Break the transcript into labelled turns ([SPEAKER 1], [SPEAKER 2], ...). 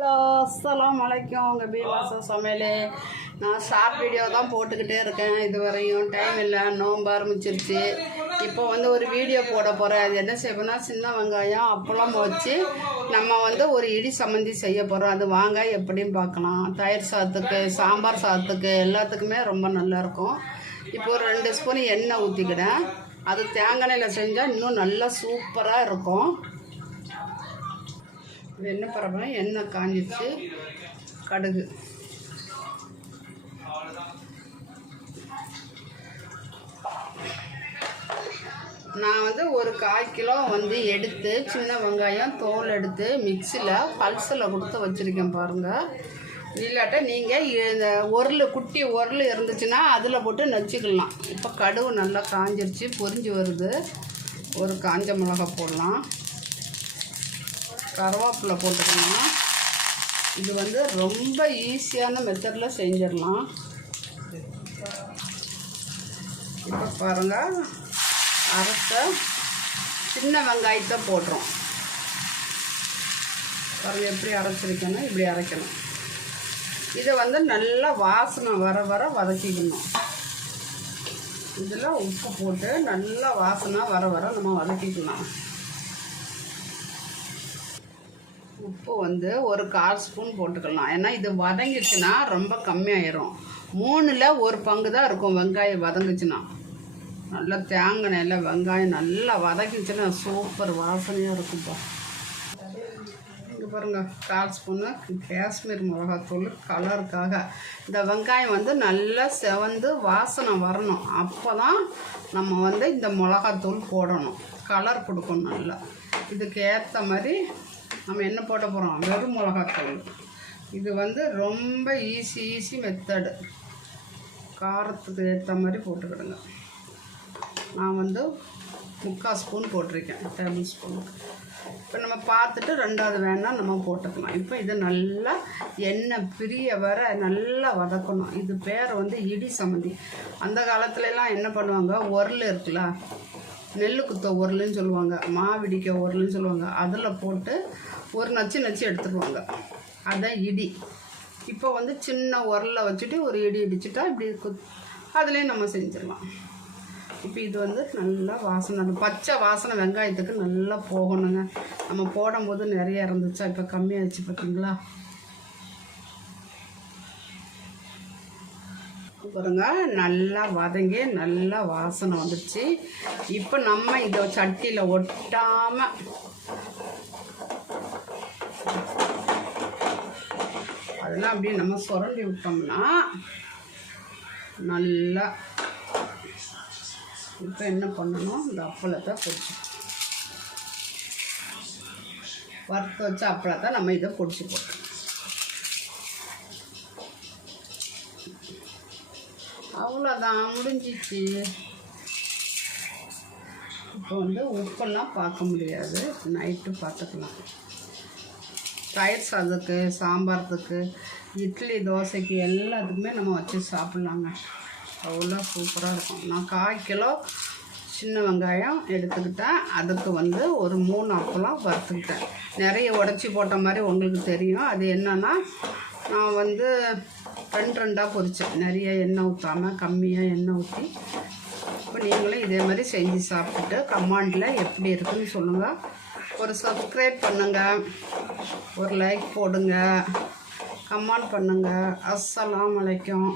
[SPEAKER 1] Hello அஸ்லாம் வலைக்கும் உங்கள் பீவாசம் சமையல். நான் ஷார்ட் வீடியோ தான் போட்டுக்கிட்டே இருக்கேன். இது வரையும் டைம் இல்லை. நோன்பு ஆரம்பிச்சிருச்சு. இப்போ வந்து ஒரு வீடியோ போட போகிறேன் அது என்ன செய்யணும்னா சின்ன வெங்காயம் அப்பளம் வச்சு நம்ம வந்து ஒரு இடி சம்மந்தி செய்ய போகிறோம் அது வாங்க எப்படின்னு பார்க்கலாம். தயிர் சாதத்துக்கு சாம்பார் சாதத்துக்கு எல்லாத்துக்குமே ரொம்ப நல்லாயிருக்கும் இப்போ ஒரு ரெண்டு ஸ்பூன் எண்ணெய் ஊற்றிக்கிட்டேன் அது தேங்காய் எண்ணெயில் செஞ்சால் இன்னும் நல்லா சூப்பராக இருக்கும். வெண்ணெய் என்ன எண்ணெய் காஞ்சிச்சு கடுகு. நான் வந்து ஒரு கால் கிலோ வந்து எடுத்து சின்ன வெங்காயம் தோல் எடுத்து மிக்சியில் பல்சில் கொடுத்து வச்சுருக்கேன் பாருங்கள் இல்லாட்ட நீங்கள் இந்த உருள் குட்டி உருள் இருந்துச்சுன்னா அதில் போட்டு நச்சுக்கலாம். இப்போ கடுகு நல்லா காஞ்சிருச்சு பொரிஞ்சு வருது. ஒரு காஞ்ச மிளகா போடலாம். கருவேப்பிலை போட்டுக்கலாம் இது வந்து ரொம்ப ஈஸியான மெத்தடில் செஞ்சிடலாம். இப்போ பாருங்கள் அரைச்ச சின்ன வெங்காயத்தை போடுறோம். பாருங்கள் எப்படி அரைச்சிருக்கணும் இப்படி அரைக்கணும். இதை வந்து நல்லா வாசனை வர வர வதக்கிக்கணும். இதில் உப்பு போட்டு நல்லா வாசனை வர வர நம்ம வதக்கிக்கலாம். உப்பு வந்து ஒரு கால் ஸ்பூன் போட்டுக்கலாம். ஏன்னா இது வதங்கிச்சுன்னா ரொம்ப கம்மியாயிரும். மூணில் ஒரு பங்கு தான் இருக்கும் வெங்காயம் வதங்குச்சுன்னா. நல்லா தேங்காய் எண்ணெயில் வெங்காயம் நல்லா வதக்கிச்சுன்னா சூப்பர் வாசனையாக இருக்கும்ப்பா இங்கே பாருங்கள் கால் ஸ்பூனு காஷ்மீர் மிளகாத்தூள் கலருக்காக. இந்த வெங்காயம் வந்து நல்லா செவந்து வாசனை வரணும். அப்போ தான் நம்ம வந்து இந்த மிளகாத்தூள் போடணும். கலர் கொடுக்கணும் நல்லா. இதுக்கு ஏற்ற மாதிரி நம்ம என்ன போட போகிறோம் வெறும் மிளகாத்தூள். இது வந்து ரொம்ப ஈஸி ஈஸி மெத்தடு காரத்துக்கு ஏற்ற மாதிரி போட்டுக்கிடுங்க. நான் வந்து முக்கால் ஸ்பூன் போட்டிருக்கேன் டேபிள் ஸ்பூன் இப்போ நம்ம பார்த்துட்டு ரெண்டாவது வேணால் நம்ம போட்டுக்கலாம். இப்போ இது நல்லா எண்ணெய் பிரிய வர நல்லா வதக்கணும். இது பேர் வந்து இடி சம்மந்தி அந்த காலத்துலலாம் என்ன பண்ணுவாங்க? உரல் இருக்குல்ல நெல் குத்த உரலுன்னு சொல்லுவாங்க மாவிடிக்க உரலுன்னு சொல்லுவாங்க. அதில் போட்டு ஒரு நச்சு நச்சு எடுத்துடுவாங்க அதான் இடி. இப்போ வந்து சின்ன உரலில் வச்சுட்டு ஒரு இடி இடிச்சிட்டா இப்படி குத் அதுலேயும் நம்ம செஞ்சிடலாம். இப்போ இது வந்து நல்லா வாசனை அந்த பச்சை வாசனை வெங்காயத்துக்கு நல்லா போகணுங்க. நம்ம போடும்போது நிறைய இருந்துச்சா? இப்போ கம்மியாகிடுச்சு பார்த்தீங்களா பாருங்க நல்லா வதங்கி நல்லா வாசனை வந்துடுச்சு இப்போ நம்ம இந்த சட்டியில் ஒட்டாமல் அதெல்லாம் அப்படியே நம்ம சுரண்டி விட்டோம்னா நல்லா இப்போ என்ன பண்ணணும்? இந்த அப்பளத்தை பொடிச்சு வறுத்து வச்ச அப்பளத்தை நம்ம இதை பொடிச்சு போட்டோம் அவ்வளோதான் முடிஞ்சிச்சு. இப்போ வந்து உப்பெல்லாம் பார்க்க முடியாது. நைட்டு பார்த்துக்கலாம். தயிர் சாதத்துக்கு சாம்பாரத்துக்கு இட்லி தோசைக்கு எல்லாத்துக்குமே நம்ம வச்சு சாப்பிட்லாங்க. அவ்வளோ சூப்பராக இருக்கும். நான் கால் கிலோ சின்ன வெங்காயம் எடுத்துக்கிட்டேன். அதுக்கு வந்து ஒரு மூணு அப்பளம் வறுத்துக்கிட்டேன். நிறைய உடச்சி போட்ட மாதிரி உங்களுக்கு தெரியும். அது என்னென்னா நான் வந்து ரெண்டு ரெண்டாக பொரித்தேன் நிறைய எண்ணெய் ஊற்றாமல் கம்மியாக எண்ணெய் ஊற்றி இப்போ நீங்களும் இதே மாதிரி செஞ்சு சாப்பிட்டுட்டு கமாண்டில் எப்படி இருக்குன்னு சொல்லுங்கள் ஒரு சப்ஸ்கிரைப் பண்ணுங்கள் ஒரு லைக் போடுங்க. கமெண்ட் பண்ணுங்கள் அஸ்ஸலாம் வலைக்கும்